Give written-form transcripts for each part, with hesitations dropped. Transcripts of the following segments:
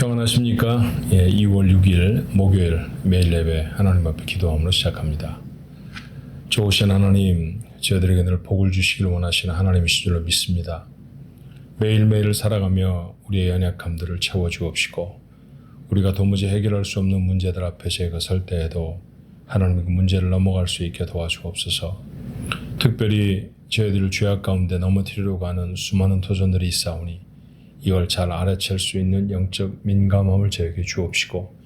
평안하십니까? 2월 6일 목요일 매일 예배 하나님 앞에 기도함으로 시작합니다. 좋으신 하나님, 저희들에게 늘 복을 주시기를 원하시는 하나님이신 줄로 믿습니다. 매일매일 살아가며 우리의 연약함들을 채워주옵시고 우리가 도무지 해결할 수 없는 문제들 앞에 저희가 설 때에도 하나님 그 문제를 넘어갈 수 있게 도와주옵소서. 특별히 저희들 죄악 가운데 넘어뜨리려고 하는 수많은 도전들이 있사오니 이걸 잘 알아챌 수 있는 영적 민감함을 저에게 주옵시고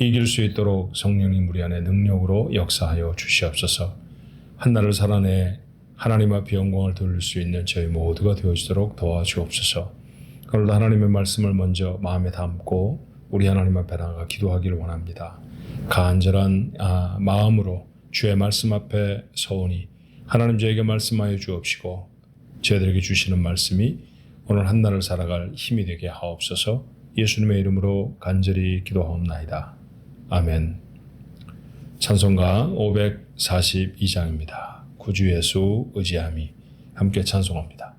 이길 수 있도록 성령님 우리 안에 능력으로 역사하여 주시옵소서. 한날을 살아내 하나님 앞에 영광을 돌릴 수 있는 저희 모두가 되어지도록 도와주옵소서. 오늘도 하나님의 말씀을 먼저 마음에 담고 우리 하나님 앞에 나아가 기도하기를 원합니다. 간절한 마음으로 주의 말씀 앞에 서오니 하나님 저에게 말씀하여 주옵시고 저희들에게 주시는 말씀이 오늘 한날을 살아갈 힘이 되게 하옵소서. 예수님의 이름으로 간절히 기도하옵나이다. 아멘. 찬송가 542장입니다. 구주 예수 의지함이. 함께 찬송합니다.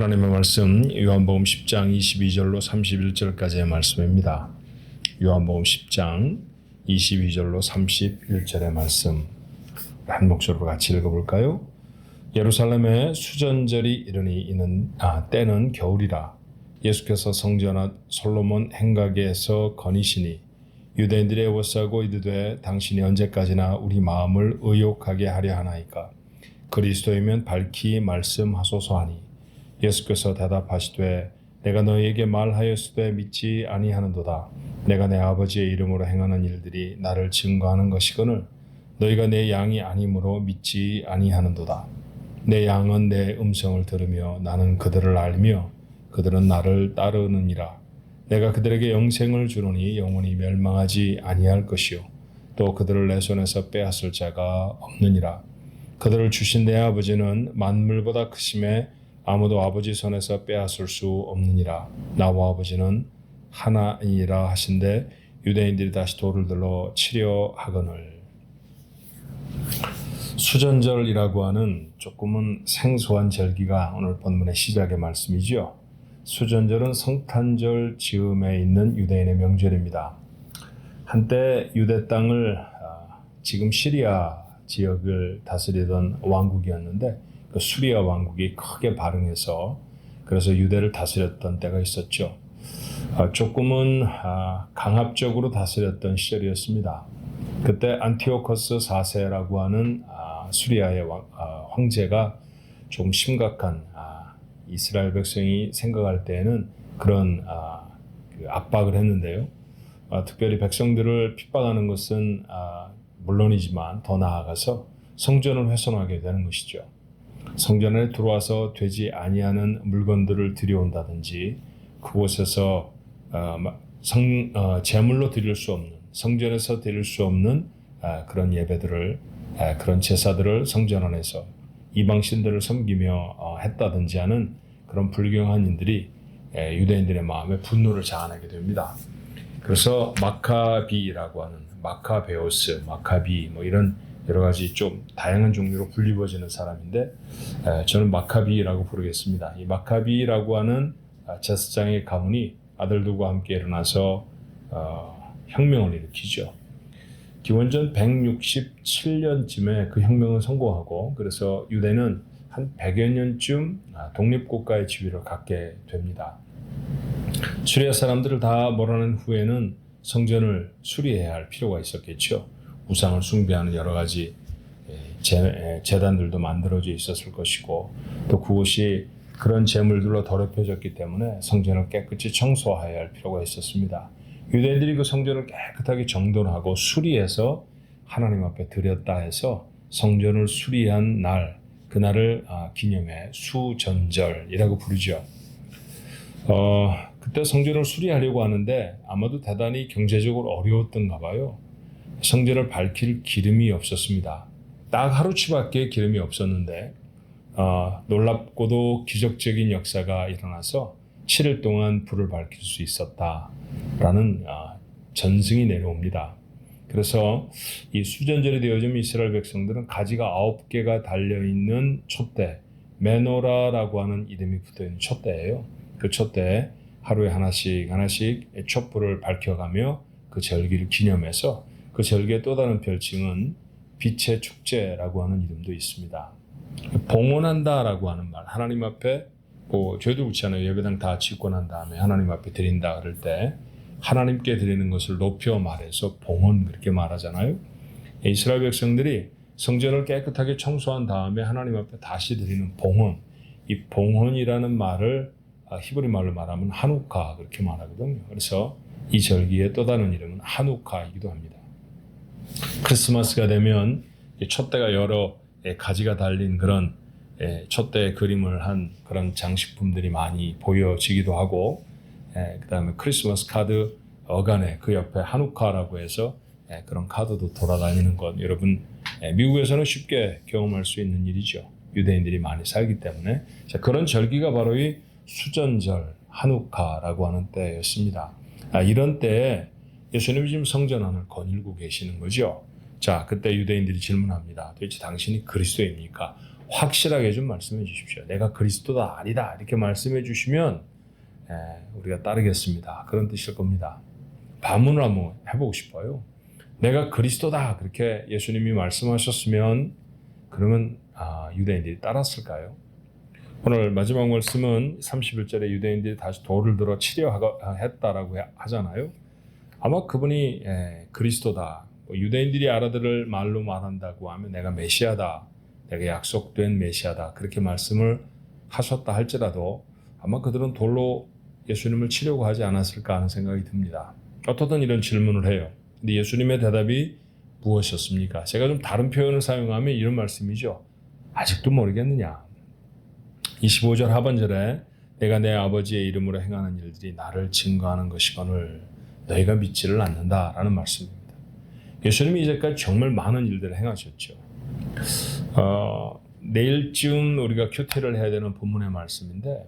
하나님의 말씀 요한복음 10장 22절로 31절까지의 말씀입니다. 요한복음 10장 22절로 31절의 말씀 한 목소리로 같이 읽어볼까요? 예루살렘에 수전절이 이르니 이는 때는 겨울이라. 예수께서 성전한 솔로몬 행각에서 거니시니 유대인들이 애워싸고 이르되 당신이 언제까지나 우리 마음을 의욕하게 하려 하나이까. 그리스도이면 밝히 말씀하소서 하니 예수께서 대답하시되 내가 너희에게 말하였으되 믿지 아니하는도다. 내가 내 아버지의 이름으로 행하는 일들이 나를 증거하는 것이거늘 너희가 내 양이 아니므로 믿지 아니하는도다. 내 양은 내 음성을 들으며 나는 그들을 알며 그들은 나를 따르느니라. 내가 그들에게 영생을 주노니 영원히 멸망하지 아니할 것이요 또 그들을 내 손에서 빼앗을 자가 없느니라. 그들을 주신 내 아버지는 만물보다 크심에 아무도 아버지 손에서 빼앗을 수 없느니라. 나와 아버지는 하나이라 하신데 유대인들이 다시 돌을 들어 치려 하거늘. 수전절이라고 하는 조금은 생소한 절기가 오늘 본문의 시작의 말씀이지요. 수전절은 성탄절 즈음에 있는 유대인의 명절입니다. 한때 유대 땅을 지금 시리아 지역을 다스리던 왕국이었는데 그 수리아 왕국이 크게 발흥해서 그래서 유대를 다스렸던 때가 있었죠. 조금은 강압적으로 다스렸던 시절이었습니다. 그때 안티오코스 4세라고 하는 수리아의 황제가 좀 심각한 이스라엘 백성이 생각할 때에는 그런 그 압박을 했는데요. 특별히 백성들을 핍박하는 것은 물론이지만 더 나아가서 성전을 훼손하게 되는 것이죠. 성전에 들어와서 되지 아니하는 물건들을 들여온다든지 그곳에서 제물로 드릴 수 없는 성전에서 드릴 수 없는 그런 예배들을 그런 제사들을 성전 안에서 이방신들을 섬기며 했다든지 하는 그런 불경한 인들이 유대인들의 마음에 분노를 자아내게 됩니다. 그래서 마카비라고 하는 마카베오스, 마카비 이런 여러 가지 좀 다양한 종류로 불리워지는 사람인데 저는 마카비라고 부르겠습니다. 이 마카비라고 하는 제사장의 가문이 아들들과 함께 일어나서 혁명을 일으키죠. 기원전 167년쯤에 그 혁명은 성공하고 그래서 유대는 한 100여 년쯤 독립국가의 지위를 갖게 됩니다. 수리아 사람들을 다 몰아낸 후에는 성전을 수리해야 할 필요가 있었겠죠. 우상을 숭배하는 여러 가지 제단들도 만들어져 있었을 것이고 또 그곳이 그런 제물들로 더럽혀졌기 때문에 성전을 깨끗이 청소해야 할 필요가 있었습니다. 유대인들이 그 성전을 깨끗하게 정돈하고 수리해서 하나님 앞에 드렸다 해서 성전을 수리한 날, 그날을 기념해 수전절이라고 부르죠. 그때 성전을 수리하려고 하는데 아마도 대단히 경제적으로 어려웠던가 봐요. 성전을 밝힐 기름이 없었습니다. 딱 하루치밖에 기름이 없었는데 놀랍고도 기적적인 역사가 일어나서 7일 동안 불을 밝힐 수 있었다라는 전승이 내려옵니다. 그래서 이 수전절이 되어지면 이스라엘 백성들은 가지가 9개가 달려있는 촛대, 메노라라고 하는 이름이 붙어있는 촛대예요. 그 촛대에 하루에 하나씩 촛불을 밝혀가며 그 절기를 기념해서 그 절기의 또 다른 별칭은 빛의 축제라고 하는 이름도 있습니다. 봉헌한다라고 하는 말, 하나님 앞에 저희도 그렇잖아요. 예배당 다 짓고 난 다음에 하나님 앞에 드린다 그럴 때 하나님께 드리는 것을 높여 말해서 봉헌 그렇게 말하잖아요. 이스라엘 백성들이 성전을 깨끗하게 청소한 다음에 하나님 앞에 다시 드리는 봉헌, 이 봉헌이라는 말을 히브리 말로 말하면 하누카 그렇게 말하거든요. 그래서 이 절기의 또 다른 이름은 하누카이기도 합니다. 크리스마스가 되면 촛대가 여러 가지가 달린 그런 촛대 그림을 한 그런 장식품들이 많이 보여지기도 하고 그 다음에 크리스마스 카드 어간에 그 옆에 하누카라고 해서 그런 카드도 돌아다니는 것 여러분 미국에서는 쉽게 경험할 수 있는 일이죠. 유대인들이 많이 살기 때문에 그런 절기가 바로 이 수전절 하누카라고 하는 때였습니다. 이런 때에 예수님이 지금 성전 안을 거닐고 계시는 거죠. 자, 그때 유대인들이 질문합니다. 도대체 당신이 그리스도입니까? 확실하게 좀 말씀해 주십시오. 내가 그리스도다 아니다 이렇게 말씀해 주시면 우리가 따르겠습니다. 그런 뜻일 겁니다. 반문을 한번 해보고 싶어요. 내가 그리스도다 그렇게 예수님이 말씀하셨으면 그러면 유대인들이 따랐을까요? 오늘 마지막 말씀은 31절에 유대인들이 다시 돌을 들어 치려 했다라고 하잖아요. 아마 그분이 그리스도다. 유대인들이 알아들을 말로 말한다고 하면 내가 메시아다. 내가 약속된 메시아다. 그렇게 말씀을 하셨다 할지라도 아마 그들은 돌로 예수님을 치려고 하지 않았을까 하는 생각이 듭니다. 어떻든 이런 질문을 해요. 근데 예수님의 대답이 무엇이었습니까? 제가 좀 다른 표현을 사용하면 이런 말씀이죠. 아직도 모르겠느냐? 25절 하반절에 내가 내 아버지의 이름으로 행하는 일들이 나를 증거하는 것이거늘 너희가 믿지를 않는다라는 말씀입니다. 예수님이 이제까지 정말 많은 일들을 행하셨죠. 내일쯤 우리가 큐티를 해야 되는 본문의 말씀인데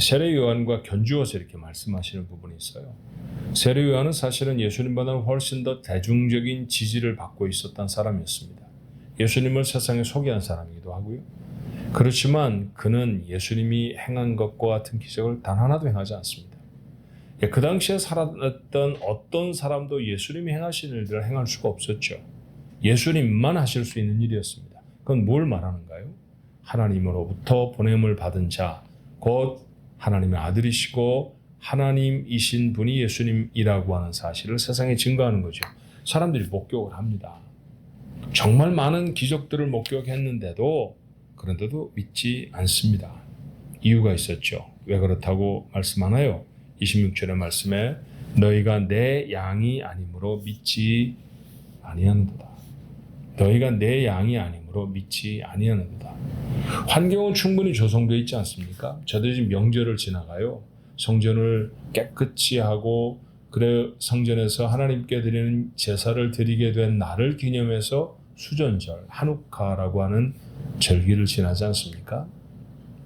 세례 요한과 견주어서 이렇게 말씀하시는 부분이 있어요. 세례 요한은 사실은 예수님보다는 훨씬 더 대중적인 지지를 받고 있었던 사람이었습니다. 예수님을 세상에 소개한 사람이기도 하고요. 그렇지만 그는 예수님이 행한 것과 같은 기적을 단 하나도 행하지 않습니다. 그 당시에 살았던 어떤 사람도 예수님이 행하신 일들을 행할 수가 없었죠. 예수님만 하실 수 있는 일이었습니다. 그건 뭘 말하는가요? 하나님으로부터 보냄을 받은 자, 곧 하나님의 아들이시고 하나님이신 분이 예수님이라고 하는 사실을 세상에 증거하는 거죠. 사람들이 목격을 합니다. 정말 많은 기적들을 목격했는데도 그런데도 믿지 않습니다. 이유가 있었죠. 왜 그렇다고 말씀하나요? 26절의 말씀에 너희가 내 양이 아니므로 믿지 아니하는도다. 너희가 내 양이 아니므로 믿지 아니하는도다. 환경은 충분히 조성되어 있지 않습니까? 저들이 지금 명절을 지나가요. 성전을 깨끗이 하고 그래 성전에서 하나님께 드리는 제사를 드리게 된 날을 기념해서 수전절, 하누카라고 하는 절기를 지나지 않습니까?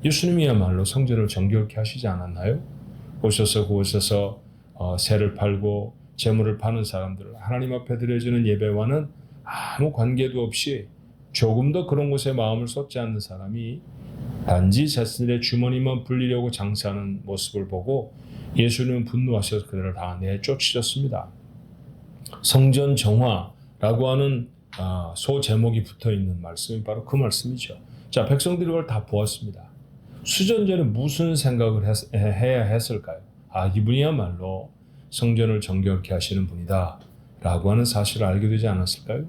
예수님이야말로 성전을 정결케 하시지 않았나요? 오셔서 그곳에서 새를 팔고 재물을 파는 사람들을 하나님 앞에 드려지는 예배와는 아무 관계도 없이 조금도 그런 곳에 마음을 쏟지 않는 사람이 단지 자신의 주머니만 불리려고 장사하는 모습을 보고 예수님은 분노하셔서 그들을 다 내쫓으셨습니다. 성전 정화라고 하는 소제목이 붙어있는 말씀이 바로 그 말씀이죠. 자, 백성들이 그걸 다 보았습니다. 수전전에 무슨 생각을 해야 했을까요? 이분이야말로 성전을 정결케 하시는 분이다 라고 하는 사실을 알게 되지 않았을까요?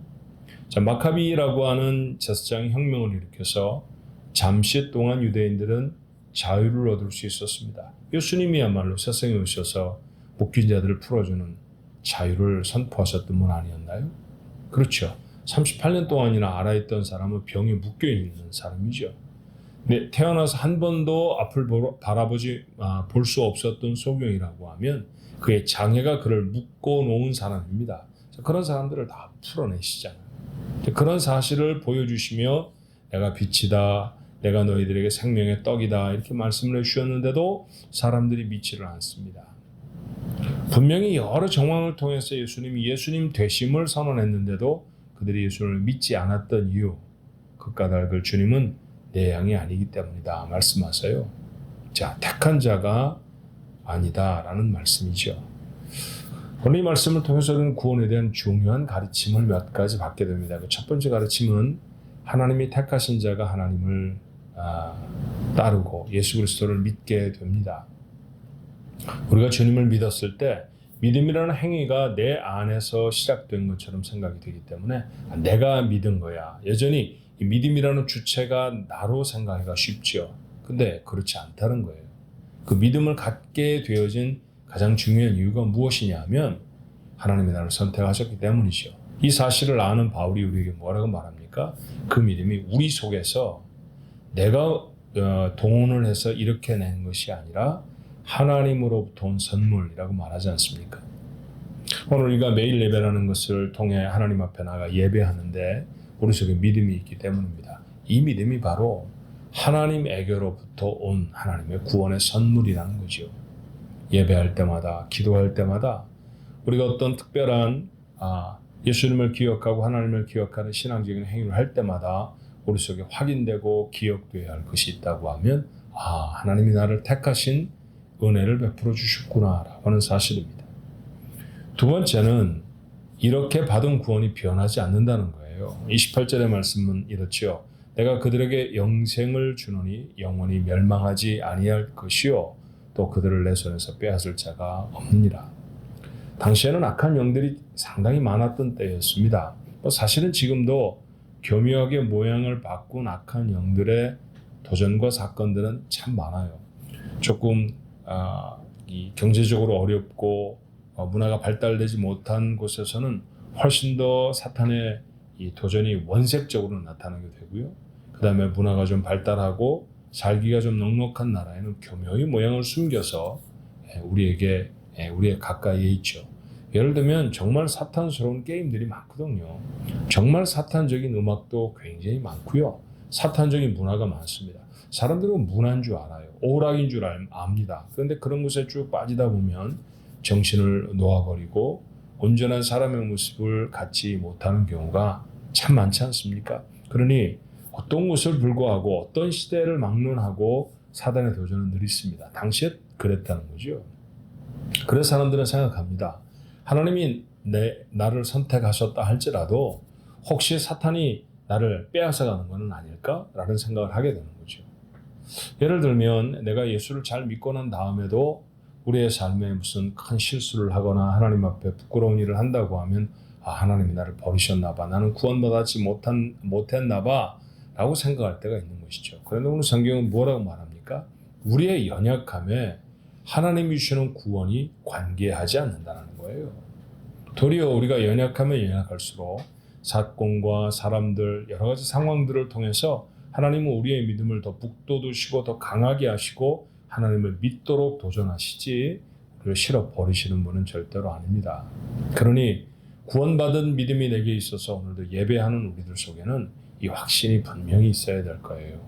자, 마카비라고 하는 제사장이 혁명을 일으켜서 잠시 동안 유대인들은 자유를 얻을 수 있었습니다. 예수님이야말로 세상에 오셔서 묶인 자들을 풀어주는 자유를 선포하셨던 분 아니었나요? 그렇죠. 38년 동안이나 알아있던 사람은 병에 묶여있는 사람이죠. 근데 태어나서 한 번도 앞을 볼 수 없었던 소경이라고 하면 그의 장애가 그를 묶어놓은 사람입니다. 그런 사람들을 다 풀어내시잖아요. 그런 사실을 보여주시며 내가 빛이다, 내가 너희들에게 생명의 떡이다 이렇게 말씀을 해주셨는데도 사람들이 믿지를 않습니다. 분명히 여러 정황을 통해서 예수님이 예수님 되심을 선언했는데도 그들이 예수님을 믿지 않았던 이유, 그 까닭을 주님은 내 양이 아니기 때문이다 말씀하세요. 자, 택한 자가 아니다라는 말씀이죠. 오늘 이 말씀을 통해서는 구원에 대한 중요한 가르침을 몇 가지 받게 됩니다. 그 첫 번째 가르침은 하나님이 택하신 자가 하나님을 따르고 예수 그리스도를 믿게 됩니다. 우리가 주님을 믿었을 때 믿음이라는 행위가 내 안에서 시작된 것처럼 생각이 되기 때문에 내가 믿은 거야. 여전히 이 믿음이라는 주체가 나로 생각하기가 쉽죠. 근데 그렇지 않다는 거예요. 그 믿음을 갖게 되어진 가장 중요한 이유가 무엇이냐 하면 하나님이 나를 선택하셨기 때문이죠. 이 사실을 아는 바울이 우리에게 뭐라고 말합니까? 그 믿음이 우리 속에서 내가 동원을 해서 이렇게 낸 것이 아니라 하나님으로부터 온 선물이라고 말하지 않습니까? 오늘 우리가 매일 예배라는 것을 통해 하나님 앞에 나가 예배하는데 우리 속에 믿음이 있기 때문입니다. 이 믿음이 바로 하나님에게로부터 온 하나님의 구원의 선물이라는 거죠. 예배할 때마다, 기도할 때마다 우리가 어떤 특별한 예수님을 기억하고 하나님을 기억하는 신앙적인 행위를 할 때마다 우리 속에 확인되고 기억되어야 할 것이 있다고 하면 하나님이 나를 택하신 은혜를 베풀어 주셨구나 라고 하는 사실입니다. 두 번째는 이렇게 받은 구원이 변하지 않는다는 거예요. 28절의 말씀은 이렇죠. 내가 그들에게 영생을 주노니 영원히 멸망하지 아니할 것이요 또 그들을 내 손에서 빼앗을 자가 없느니라. 당시에는 악한 영들이 상당히 많았던 때였습니다. 사실은 지금도 교묘하게 모양을 바꾼 악한 영들의 도전과 사건들은 참 많아요. 조금 이 경제적으로 어렵고 문화가 발달되지 못한 곳에서는 훨씬 더 사탄의 이 도전이 원색적으로 나타나게 되고요. 그 다음에 문화가 좀 발달하고 살기가 좀 넉넉한 나라에는 교묘히 모양을 숨겨서 우리에게 우리의 가까이에 있죠. 예를 들면 정말 사탄스러운 게임들이 많거든요. 정말 사탄적인 음악도 굉장히 많고요. 사탄적인 문화가 많습니다. 사람들은 문화인 줄 알아요. 오락인 줄 압니다. 그런데 그런 것에 쭉 빠지다 보면 정신을 놓아버리고 온전한 사람의 모습을 갖지 못하는 경우가 참 많지 않습니까? 그러니 어떤 것을 불구하고 어떤 시대를 막론하고 사단의 도전은 늘 있습니다. 당시에 그랬다는 거죠. 그래서 사람들은 생각합니다. 하나님이 나를 선택하셨다 할지라도 혹시 사탄이 나를 빼앗아가는 것은 아닐까라는 생각을 하게 되는 거죠. 예를 들면 내가 예수를 잘 믿고 난 다음에도 우리의 삶에 무슨 큰 실수를 하거나 하나님 앞에 부끄러운 일을 한다고 하면 하나님이 나를 버리셨나 봐. 나는 구원받지 못했나 봐. 라고 생각할 때가 있는 것이죠. 그런데 오늘 성경은 뭐라고 말합니까? 우리의 연약함에 하나님이 주시는 구원이 관계하지 않는다는 거예요. 도리어 우리가 연약하면 연약할수록 사건과 사람들 여러 가지 상황들을 통해서 하나님은 우리의 믿음을 더 북돋우시고 더 강하게 하시고 하나님을 믿도록 도전하시지 그를 실어 버리시는 분은 절대로 아닙니다. 그러니 구원받은 믿음이 내게 있어서 오늘도 예배하는 우리들 속에는 이 확신이 분명히 있어야 될 거예요.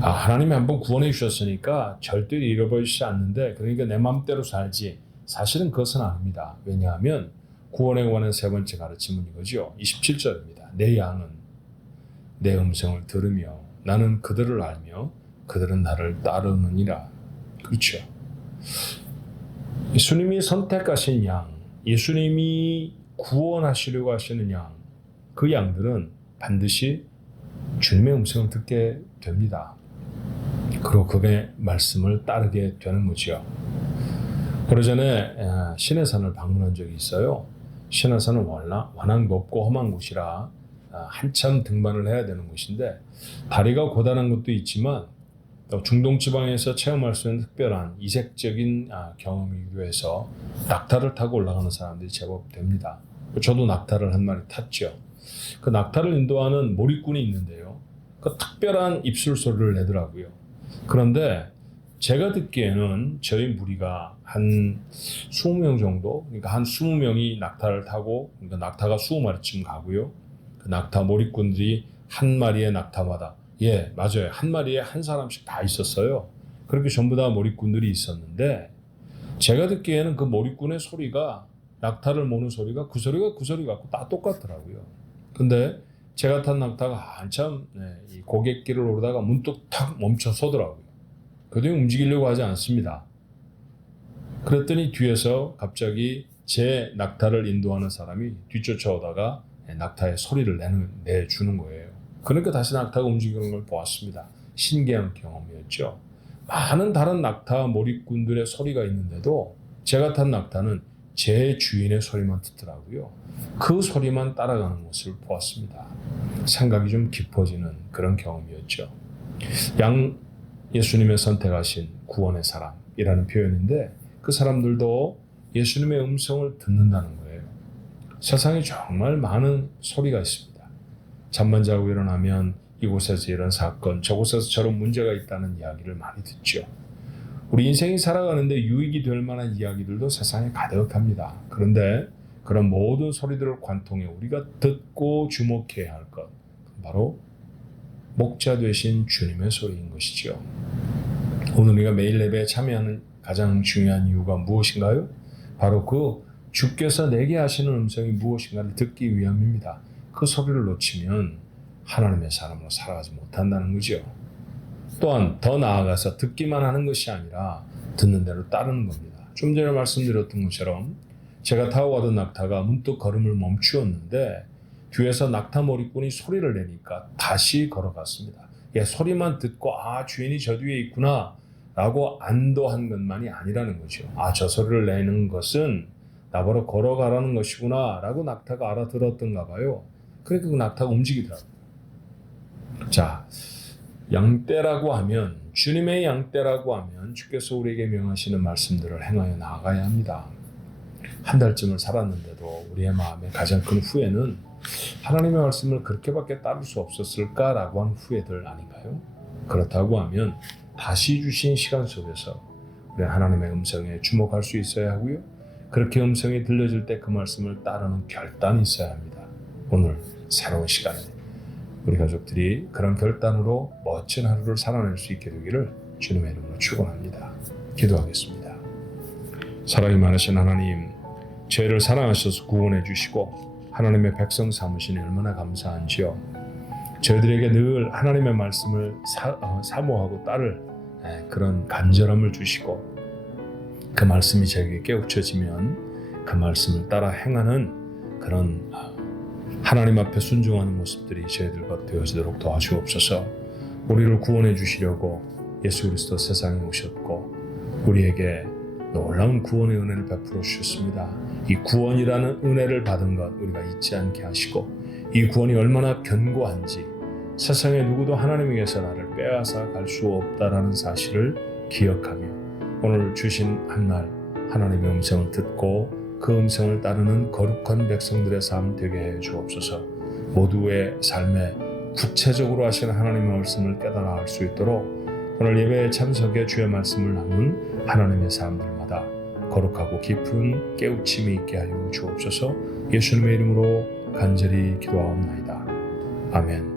하나님이 한번 구원해 주셨으니까 절대로 잃어버리시지 않는데 그러니까 내 마음대로 살지. 사실은 그것은 아닙니다. 왜냐하면 구원에 관한 세 번째 가르침은 이거죠. 27절입니다. 내 양은 내 음성을 들으며 나는 그들을 알며 그들은 나를 따르느니라. 그렇죠. 예수님이 선택하신 양, 예수님이 구원하시려고 하시는 양, 그 양들은 반드시 주님의 음성을 듣게 됩니다. 그리고 그의 말씀을 따르게 되는 거죠. 오래전에 시내산을 방문한 적이 있어요. 시내산은 워낙 높고 험한 곳이라 한참 등반을 해야 되는 곳인데 다리가 고단한 것도 있지만 또 중동지방에서 체험할 수 있는 특별한 이색적인 경험이기도 해서 낙타를 타고 올라가는 사람들이 제법 됩니다. 저도 낙타를 한 마리 탔죠. 그 낙타를 인도하는 몰입꾼이 있는데요. 그 특별한 입술 소리를 내더라고요. 그런데 제가 듣기에는 저희 무리가 한 20명 정도, 그러니까 한 20명이 낙타를 타고, 그러니까 낙타가 20마리쯤 가고요. 그 낙타 몰입꾼들이 한 마리의 낙타마다, 맞아요. 한 마리에 한 사람씩 다 있었어요. 그렇게 전부 다 몰입꾼들이 있었는데, 제가 듣기에는 그 몰입꾼의 소리가, 낙타를 모는 소리가 그 소리 같고 다 똑같더라고요. 근데 제가 탄 낙타가 한참 이 고갯길을 오르다가 문득 탁 멈춰 서더라고요. 그들이 움직이려고 하지 않습니다. 그랬더니 뒤에서 갑자기 제 낙타를 인도하는 사람이 뒤쫓아오다가 낙타의 소리를 내주는 거예요. 그러니까 다시 낙타가 움직이는 걸 보았습니다. 신기한 경험이었죠. 많은 다른 낙타 몰입꾼들의 소리가 있는데도 제가 탄 낙타는 제 주인의 소리만 듣더라고요. 그 소리만 따라가는 모습을 보았습니다. 생각이 좀 깊어지는 그런 경험이었죠. 예수님의 선택하신 구원의 사람이라는 표현인데 그 사람들도 예수님의 음성을 듣는다는 거예요. 세상에 정말 많은 소리가 있습니다. 잠만 자고 일어나면 이곳에서 이런 사건, 저곳에서 저런 문제가 있다는 이야기를 많이 듣죠. 우리 인생이 살아가는데 유익이 될 만한 이야기들도 세상에 가득합니다. 그런데 그런 모든 소리들을 관통해 우리가 듣고 주목해야 할 것, 바로 목자 되신 주님의 소리인 것이죠. 오늘 우리가 매일 예배에 참여하는 가장 중요한 이유가 무엇인가요? 바로 그 주께서 내게 하시는 음성이 무엇인가를 듣기 위함입니다. 그 소리를 놓치면 하나님의 사람으로 살아가지 못한다는 거죠. 또한 더 나아가서 듣기만 하는 것이 아니라 듣는 대로 따르는 겁니다. 좀 전에 말씀드렸던 것처럼 제가 타고 가던 낙타가 문득 걸음을 멈추었는데 뒤에서 낙타 몰입꾼이 소리를 내니까 다시 걸어갔습니다. 소리만 듣고 주인이 저 뒤에 있구나 라고 안도한 것만이 아니라는 거죠. 저 소리를 내는 것은 나보러 걸어가라는 것이구나 라고 낙타가 알아들었던가 봐요. 그러니까 그 낙타가 움직이더라고요. 자, 양떼라고 하면, 주님의 양떼라고 하면 주께서 우리에게 명하시는 말씀들을 행하여 나아가야 합니다. 한 달쯤을 살았는데도 우리의 마음의 가장 큰 후회는 하나님의 말씀을 그렇게밖에 따를 수 없었을까라고 하는 후회들 아닌가요? 그렇다고 하면 다시 주신 시간 속에서 우리 하나님의 음성에 주목할 수 있어야 하고요. 그렇게 음성이 들려질 때 그 말씀을 따르는 결단이 있어야 합니다. 오늘 새로운 시간에 우리 가족들이 그런 결단으로 멋진 하루를 살아낼 수 있게 되기를 주님의 이름으로 축원합니다. 기도하겠습니다. 사랑이 많으신 하나님, 죄를 사랑하셔서 구원해 주시고 하나님의 백성 삼으시니 얼마나 감사한지요. 저희들에게 늘 하나님의 말씀을 사모하고 따를 그런 간절함을 주시고 그 말씀이 저에게 깨우쳐지면 그 말씀을 따라 행하는 그런 하나님 앞에 순종하는 모습들이 저희들과 되어지도록 도와주옵소서. 우리를 구원해 주시려고 예수 그리스도 세상에 오셨고 우리에게 놀라운 구원의 은혜를 베풀어 주셨습니다. 이 구원이라는 은혜를 받은 것 우리가 잊지 않게 하시고 이 구원이 얼마나 견고한지 세상에 누구도 하나님에게서 나를 빼앗아 갈 수 없다라는 사실을 기억하며 오늘 주신 한날 하나님의 음성을 듣고 그 음성을 따르는 거룩한 백성들의 삶 되게 해 주옵소서. 모두의 삶에 구체적으로 하시는 하나님의 말씀을 깨달아 알 수 있도록 오늘 예배에 참석해 주의 말씀을 나눈 하나님의 사람들마다 거룩하고 깊은 깨우침이 있게 하여 주옵소서. 예수님의 이름으로 간절히 기도하옵나이다. 아멘.